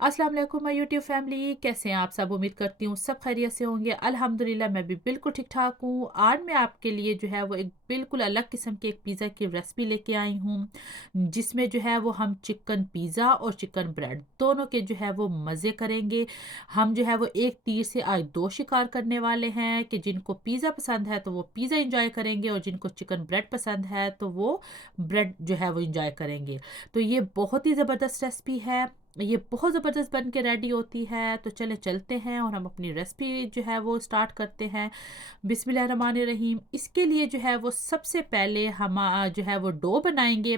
अस्सलाम वालेकुम my YouTube family, कैसे हैं आप सब। उम्मीद करती हूँ सब खैरियत से होंगे। अल्हम्दुलिल्लाह मैं भी बिल्कुल ठीक ठाक हूँ। आज मैं आपके लिए जो है वो एक बिल्कुल अलग किस्म के एक पिज़्ज़ा की रेसिपी लेके आई हूँ, जिसमें जो है वो हम चिकन पिज़्ज़ा और चिकन ब्रेड दोनों के जो है वो मज़े करेंगे। हम जो है वो एक तीर से आज दो शिकार करने वाले हैं कि जिनको पिज़्ज़ा पसंद है तो वो पिज़्ज़ा इंजॉय करेंगे, और जिनको चिकन ब्रेड पसंद है तो वो ब्रेड जो है वो इंजॉय करेंगे। तो ये बहुत ही ज़बरदस्त रेसिपी है, ये बहुत ज़बरदस्त बन के रेडी होती है। तो चले चलते हैं और हम अपनी रेसिपी जो है वो स्टार्ट करते हैं। बिस्मिल्लाहिर्रहमानिर्रहीम। इसके लिए जो है वो सबसे पहले हम जो है वो डो बनाएंगे।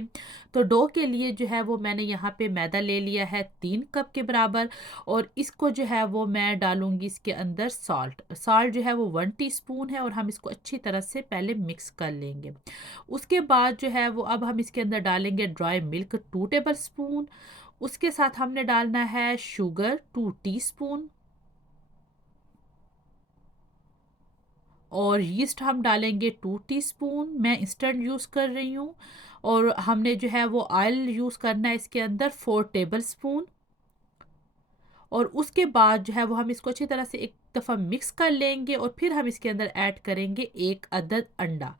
तो डो के लिए जो है वो मैंने यहाँ पे मैदा ले लिया है 3 कप के बराबर, और इसको जो है वो मैं डालूंगी इसके अंदर सॉल्ट। सॉल्ट जो है वो 1 टीस्पून है, और हम इसको अच्छी तरह से पहले मिक्स कर लेंगे। उसके बाद जो है वो अब हम इसके अंदर डालेंगे ड्राई मिल्क 2 टेबल स्पून। उसके साथ हमने डालना है शुगर 2 टीस्पून, और यीस्ट हम डालेंगे 2 टीस्पून। मैं इंस्टेंट यूज़ कर रही हूँ। और हमने जो है वो ऑयल यूज़ करना है इसके अंदर 4 टेबल स्पून। और उसके बाद जो है वो हम इसको अच्छी तरह से एक दफ़ा मिक्स कर लेंगे, और फिर हम इसके अंदर ऐड करेंगे 1 अदद अंडा।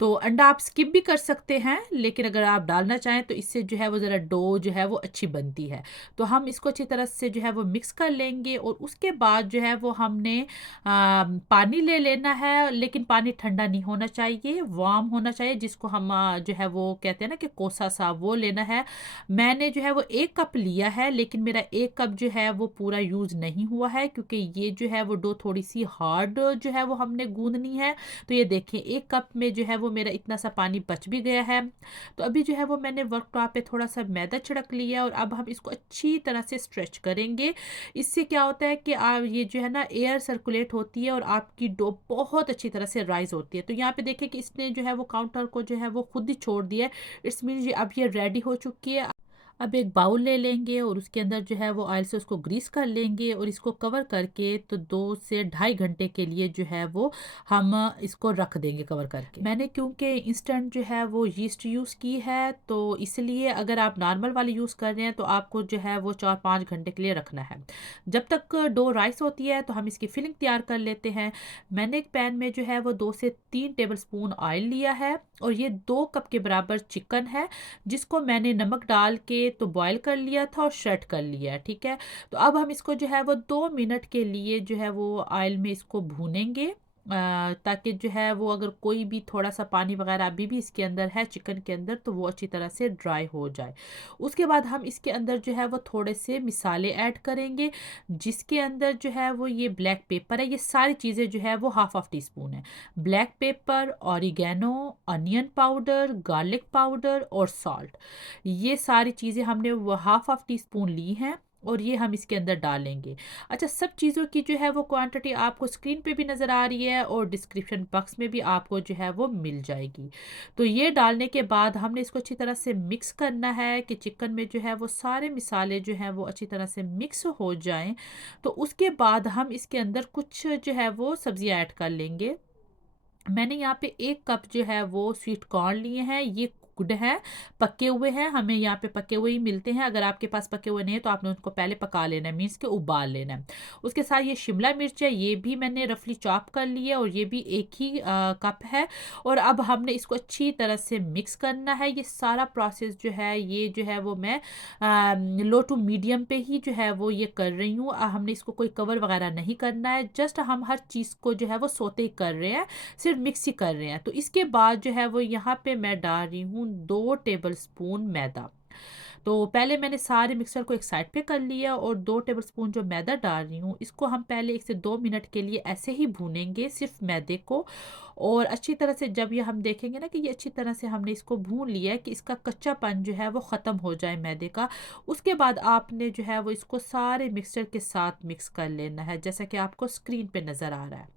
तो अंडा आप स्किप भी कर सकते हैं, लेकिन अगर आप डालना चाहें तो इससे जो है वो ज़रा डो जो है वो अच्छी बनती है। तो हम इसको अच्छी तरह से जो है वो मिक्स कर लेंगे, और उसके बाद जो है वो हमने पानी ले लेना है, लेकिन पानी ठंडा नहीं होना चाहिए, वार्म होना चाहिए, जिसको हम जो है वो कहते हैं ना कि कोसा सा, वो लेना है। मैंने जो है वो 1 कप लिया है, लेकिन मेरा 1 कप जो है वो पूरा यूज़ नहीं हुआ है, क्योंकि ये जो है वो डो थोड़ी सी हार्ड जो है वो हमने गूंदनी है। तो ये देखें 1 कप में जो है वो मेरा इतना सा पानी बच भी गया है। तो अभी जो है वो मैंने वर्क टॉप पे थोड़ा सा मैदा छिड़क लिया, और अब हम इसको अच्छी तरह से स्ट्रेच करेंगे। इससे क्या होता है कि आप ये जो है ना एयर सर्कुलेट होती है, और आपकी डो बहुत अच्छी तरह से राइज होती है। तो यहाँ पे देखें कि इसने जो है वो काउंटर को जो है वो खुद ही छोड़ दिया है। इट्स मीन ये अब ये रेडी हो चुकी है। अब एक बाउल ले लेंगे, और उसके अंदर जो है वो ऑयल से उसको ग्रीस कर लेंगे, और इसको कवर करके तो 2 से ढाई घंटे के लिए जो है वो हम इसको रख देंगे कवर करके। मैंने क्योंकि इंस्टेंट जो है वो यीस्ट यूज़ की है, तो इसलिए अगर आप नॉर्मल वाली यूज़ कर रहे हैं तो आपको जो है वो 4-5 घंटे के लिए रखना है। जब तक डो राइस होती है तो हम इसकी फिलिंग तैयार कर लेते हैं। मैंने एक पैन में जो है वो 2 से 3 टेबल स्पून ऑयल लिया है, और ये 2 कप के बराबर चिकन है, जिसको मैंने नमक डाल के तो बॉईल कर लिया था और श्रेड कर लिया है। ठीक है। तो अब हम इसको जो है वो 2 मिनट के लिए जो है वो ऑयल में इसको भूनेंगे, ताकि जो है वो अगर कोई भी थोड़ा सा पानी वगैरह अभी भी इसके अंदर है चिकन के अंदर, तो वो अच्छी तरह से ड्राई हो जाए। उसके बाद हम इसके अंदर जो है वो थोड़े से मिसाले ऐड करेंगे, जिसके अंदर जो है वो ये ब्लैक पेपर है। ये सारी चीज़ें जो है वो हाफ टीस्पून है। Black pepper, oregano, onion powder, garlic powder और सॉल्ट। ये सारी चीज़ें हमने वो हाफ हाफ टी स्पून ली हैं, और ये हम इसके अंदर डालेंगे। अच्छा, सब चीज़ों की जो है वो क्वांटिटी आपको स्क्रीन पे भी नज़र आ रही है, और डिस्क्रिप्शन बॉक्स में भी आपको जो है वो मिल जाएगी। तो ये डालने के बाद हमने इसको अच्छी तरह से मिक्स करना है कि चिकन में जो है वो सारे मिसाले जो हैं वो अच्छी तरह से मिक्स हो जाएं। तो उसके बाद हम इसके अंदर कुछ जो है वो सब्जियां ऐड कर लेंगे। मैंने यहाँ पे 1 कप जो है वो स्वीट कॉर्न लिए हैं। ये कुक्ड हैं, पके हुए हैं। हमें यहाँ पे पके हुए ही मिलते हैं। अगर आपके पास पके हुए नहीं है तो आपने उनको पहले पका लेना है, मीन्स के उबाल लेना है। उसके साथ ये शिमला मिर्च है, ये भी मैंने रफली चॉप कर ली है, और ये भी एक ही कप है। और अब हमने इसको अच्छी तरह से मिक्स करना है। ये सारा प्रोसेस जो है ये जो है वो मैं लो टू मीडियम पे ही जो है वो ये कर रही हूँ। हमने इसको कोई कवर वगैरह नहीं करना है, जस्ट हम हर चीज़ को जो है वो सोते कर रहे हैं, सिर्फ मिक्स ही कर रहे हैं। तो इसके बाद जो है वो यहाँ पे मैं डाल रही हूँ 2 टेबल स्पून मैदा। तो पहले मैंने सारे मिक्सर को एक साइड पे कर लिया, और 2 टेबल स्पून जो मैदा डाल रही हूँ इसको हम पहले 1 से 2 मिनट के लिए ऐसे ही भूनेंगे, सिर्फ मैदे को। और अच्छी तरह से जब ये हम देखेंगे ना कि ये अच्छी तरह से हमने इसको भून लिया है, कि इसका कच्चापन जो है वो ख़त्म हो जाए मैदे का, उसके बाद आपने जो है वो इसको सारे मिक्सचर के साथ मिक्स कर लेना है, जैसा कि आपको स्क्रीन पे नज़र आ रहा है।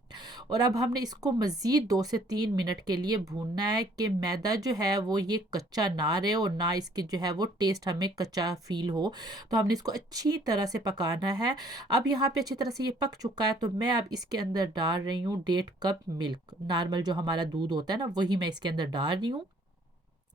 और अब हमने इसको मज़ीद 2 से 3 मिनट के लिए भूनना है, कि मैदा जो है वो ये कच्चा ना रहे, और ना इसकी जो है वो टेस्ट हमें कच्चा फील हो। तो हमने इसको अच्छी तरह से पकाना है। अब यहाँ पे अच्छी तरह से ये पक चुका है, तो मैं अब इसके अंदर डाल रही हूँ 1.5 कप मिल्क। नॉर्मल जो हमारा दूध होता है ना, वही मैं इसके अंदर डाल रही हूँ।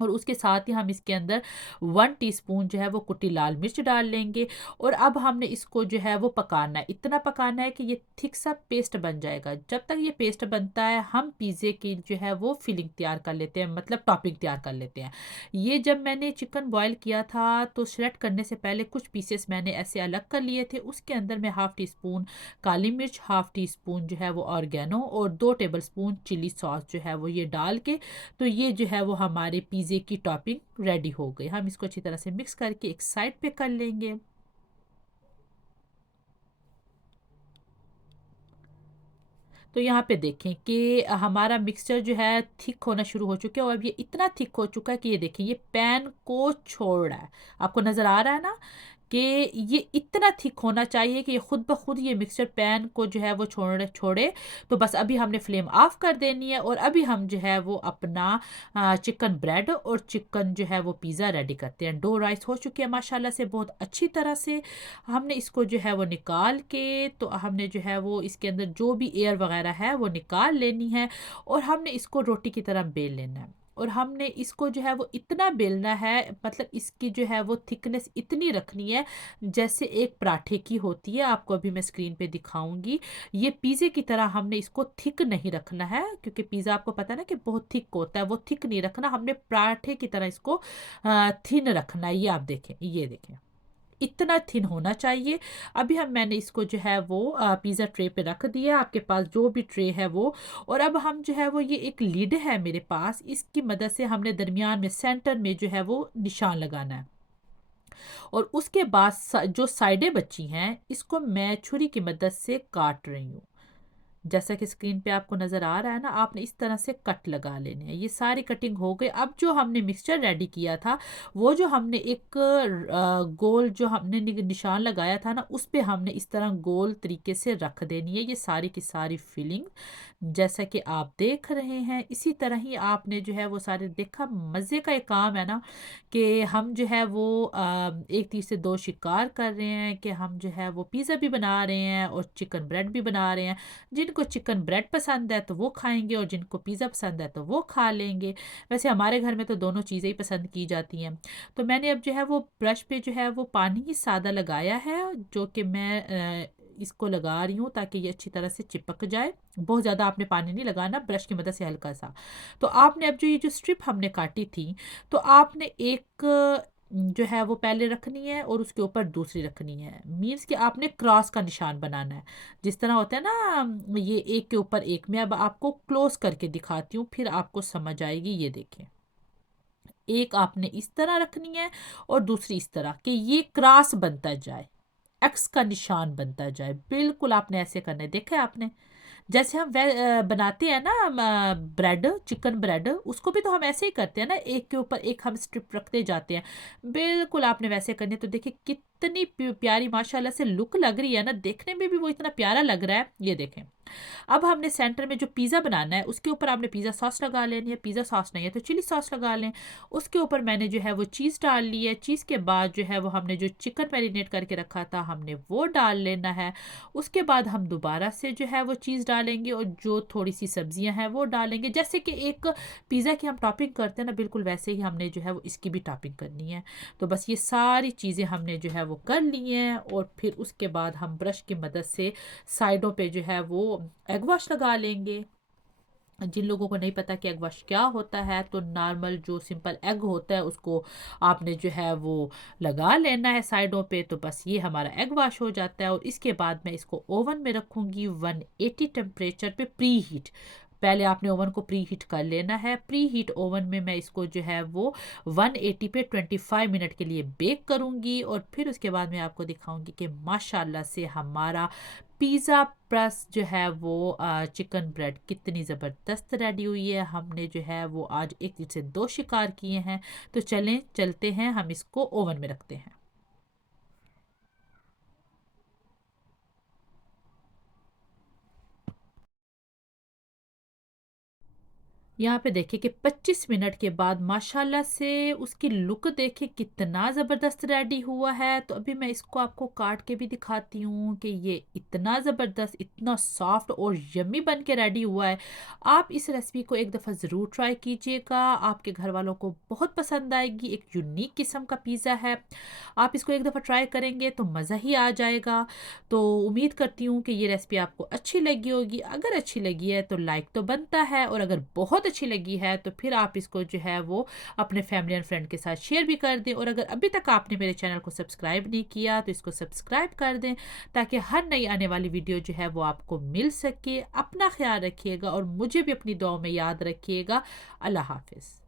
और उसके साथ ही हम इसके अंदर 1 टीस्पून जो है वो कुटी लाल मिर्च डाल लेंगे। और अब हमने इसको जो है वो पकाना है, इतना पकाना है कि ये थिक सा पेस्ट बन जाएगा। जब तक ये पेस्ट बनता है हम पिज़्ज़े की जो है वो फिलिंग तैयार कर लेते हैं, मतलब टॉपिंग तैयार कर लेते हैं। ये जब मैंने चिकन बॉयल किया था तो श्रेड करने से पहले कुछ पीसेस मैंने ऐसे अलग कर लिए थे। उसके अंदर मैं 1/2 टीस्पून काली मिर्च, 1/2 टीस्पून जो है वो ऑर्गेनो और 2 टेबलस्पून चिली सॉस जो है वो ये डाल के, तो ये जो है वो हमारे पिज़्ज़े की टॉपिंग रेडी हो गई। हम इसको अच्छी तरह से मिक्स करके एक साइड पे कर लेंगे। तो यहाँ पे देखें कि हमारा मिक्सचर जो है थिक होना शुरू हो चुका है, और अब ये इतना थिक हो चुका है कि ये देखें ये पैन को छोड़ रहा है। आपको नज़र आ रहा है ना कि ये इतना थिक होना चाहिए कि ये खुद ब खुद ये मिक्सचर पैन को जो है वो छोड़े छोड़े। तो बस अभी हमने फ्लेम ऑफ कर देनी है, और अभी हम जो है वो अपना चिकन ब्रेड और चिकन जो है वो पिज़्ज़ा रेडी करते हैं। डो राइस हो चुकी है माशाल्लाह से बहुत अच्छी तरह से। हमने इसको जो है वो निकाल के, तो हमने जो है वो इसके अंदर जो भी एयर वगैरह है वो निकाल लेनी है, और हमने इसको रोटी की तरह बेल लेना है। और हमने इसको जो है वो इतना बेलना है, मतलब इसकी जो है वो थिकनेस इतनी रखनी है जैसे एक पराठे की होती है। आपको अभी मैं स्क्रीन पे दिखाऊंगी। ये पिज़्ज़े की तरह हमने इसको थिक नहीं रखना है, क्योंकि पिज़्ज़ा आपको पता है ना कि बहुत थिक होता है, वो थिक नहीं रखना, हमने पराठे की तरह इसको थिन रखना है। ये आप देखें, ये देखें इतना थिन होना चाहिए। अभी हम मैंने इसको जो है वो पिज़्ज़ा ट्रे पे रख दिया, आपके पास जो भी ट्रे है वो। और अब हम जो है वो ये एक लिड है मेरे पास, इसकी मदद से हमने दरमियान में सेंटर में जो है वो निशान लगाना है। और उसके बाद जो साइडें बची हैं इसको मैं छुरी की मदद से काट रही हूँ। जैसा कि स्क्रीन पे आपको नज़र आ रहा है ना, आपने इस तरह से कट लगा लेने हैं। ये सारी कटिंग हो गई। अब जो हमने मिक्सचर रेडी किया था, वो जो हमने एक गोल जो हमने निशान लगाया था ना, उस पे हमने इस तरह गोल तरीके से रख देनी है ये सारी की सारी फिलिंग। जैसा कि आप देख रहे हैं इसी तरह ही आपने जो है वो सारे देखा। मज़े का एक काम है ना कि हम जो है वो एक तीर से दो शिकार कर रहे हैं, कि हम जो है वो पिज़्ज़ा भी बना रहे हैं और चिकन ब्रेड भी बना रहे हैं। जिनको चिकन ब्रेड पसंद है तो वो खाएंगे, और जिनको पिज़्ज़ा पसंद है तो वो खा लेंगे। वैसे हमारे घर में तो दोनों चीज़ें ही पसंद की जाती हैं। तो मैंने अब जो है वो ब्रश पे जो है वो पानी ही सादा लगाया है, जो कि मैं इसको लगा रही हूँ ताकि ये अच्छी तरह से चिपक जाए। बहुत ज़्यादा आपने पानी नहीं लगाना, ब्रश की मदद से हल्का सा। तो आपने अब जो ये जो स्ट्रिप हमने काटी थी, तो आपने एक जो है वो पहले रखनी है और उसके ऊपर दूसरी रखनी है। मीन्स कि आपने क्रॉस का निशान बनाना है, जिस तरह होता है ना, ये एक के ऊपर एक। मैं अब आपको क्लोज करके दिखाती हूँ, फिर आपको समझ आएगी। ये देखें, एक आपने इस तरह रखनी है और दूसरी इस तरह, कि ये क्रॉस बनता जाए, एक्स का निशान बनता जाए। बिल्कुल आपने ऐसे करना है। देखा है आपने, जैसे हम बनाते हैं ना ब्रेड, चिकन ब्रेड, उसको भी तो हम ऐसे ही करते हैं ना, एक के ऊपर एक हम स्ट्रिप रखते जाते हैं। बिल्कुल आपने वैसे करनी है। तो देखिए कितनी प्यारी माशाल्लाह से लुक लग रही है ना, देखने में भी वो इतना प्यारा लग रहा है। ये देखें, अब हमने सेंटर में जो पिज़्ज़ा बनाना है उसके ऊपर आपने पिज़्ज़ा सॉस लगा लेनी है। पिज़्ज़ा सॉस नहीं है तो चिली सॉस लगा लें। उसके ऊपर मैंने जो है वो चीज़ डाल ली है। चीज़ के बाद जो है वो हमने जो चिकन मैरिनेट करके रखा था हमने वो डाल लेना है। उसके बाद हम दोबारा से जो है वो चीज़ डालेंगे, और जो थोड़ी सी सब्जियां हैं वो डालेंगे। जैसे कि एक पिज़्ज़ा की हम टॉपिंग करते हैं ना, बिल्कुल वैसे ही हमने जो है वो इसकी भी टॉपिंग करनी है। तो बस ये सारी चीज़ें हमने जो है वो कर ली हैं, और फिर उसके बाद हम ब्रश की मदद से साइडों पे जो है वो एग वॉश लगा लेंगे। जिन लोगों को नहीं पता कि एग वॉश क्या होता है, तो नॉर्मल जो सिंपल एग होता है उसको आपने जो है वो लगा लेना है साइडों पे। तो बस ये हमारा एग वॉश हो जाता है। और इसके बाद मैं इसको ओवन में रखूँगी 180 टेम्परेचर पे प्री हीट। पहले आपने ओवन को प्री हीट कर लेना है। प्री हीट ओवन में मैं इसको जो है वो 180 पे 25 मिनट के लिए बेक करूँगी, और फिर उसके बाद मैं आपको दिखाऊंगी कि माशाल्लाह से हमारा पिज़्ज़ा प्लस जो है वो चिकन ब्रेड कितनी ज़बरदस्त रेडी हुई है। हमने जो है वो आज एक दिन से दो शिकार किए हैं। तो चलें चलते हैं, हम इसको ओवन में रखते हैं। यहाँ पे देखिए कि 25 मिनट के बाद माशाल्लाह से उसकी लुक देखिए कितना ज़बरदस्त रेडी हुआ है। तो अभी मैं इसको आपको काट के भी दिखाती हूँ कि ये इतना ज़बरदस्त, इतना सॉफ्ट और यम्मी बन के रेडी हुआ है। आप इस रेसिपी को एक दफ़ा ज़रूर ट्राई कीजिएगा, आपके घर वालों को बहुत पसंद आएगी। एक यूनिक किस्म का पिज़्ज़ा है, आप इसको एक दफ़ा ट्राई करेंगे तो मज़ा ही आ जाएगा। तो उम्मीद करती हूँ कि ये रेसिपी आपको अच्छी लगी होगी। अगर अच्छी लगी है तो लाइक तो बनता है, और अगर बहुत अच्छी लगी है तो फिर आप इसको जो है वो अपने फैमिली एंड फ्रेंड के साथ शेयर भी कर दें। और अगर अभी तक आपने मेरे चैनल को सब्सक्राइब नहीं किया तो इसको सब्सक्राइब कर दें, ताकि हर नई आने वाली वीडियो जो है वो आपको मिल सके। अपना ख्याल रखिएगा और मुझे भी अपनी दुआ में याद रखिएगा। अल्लाह हाफिज़।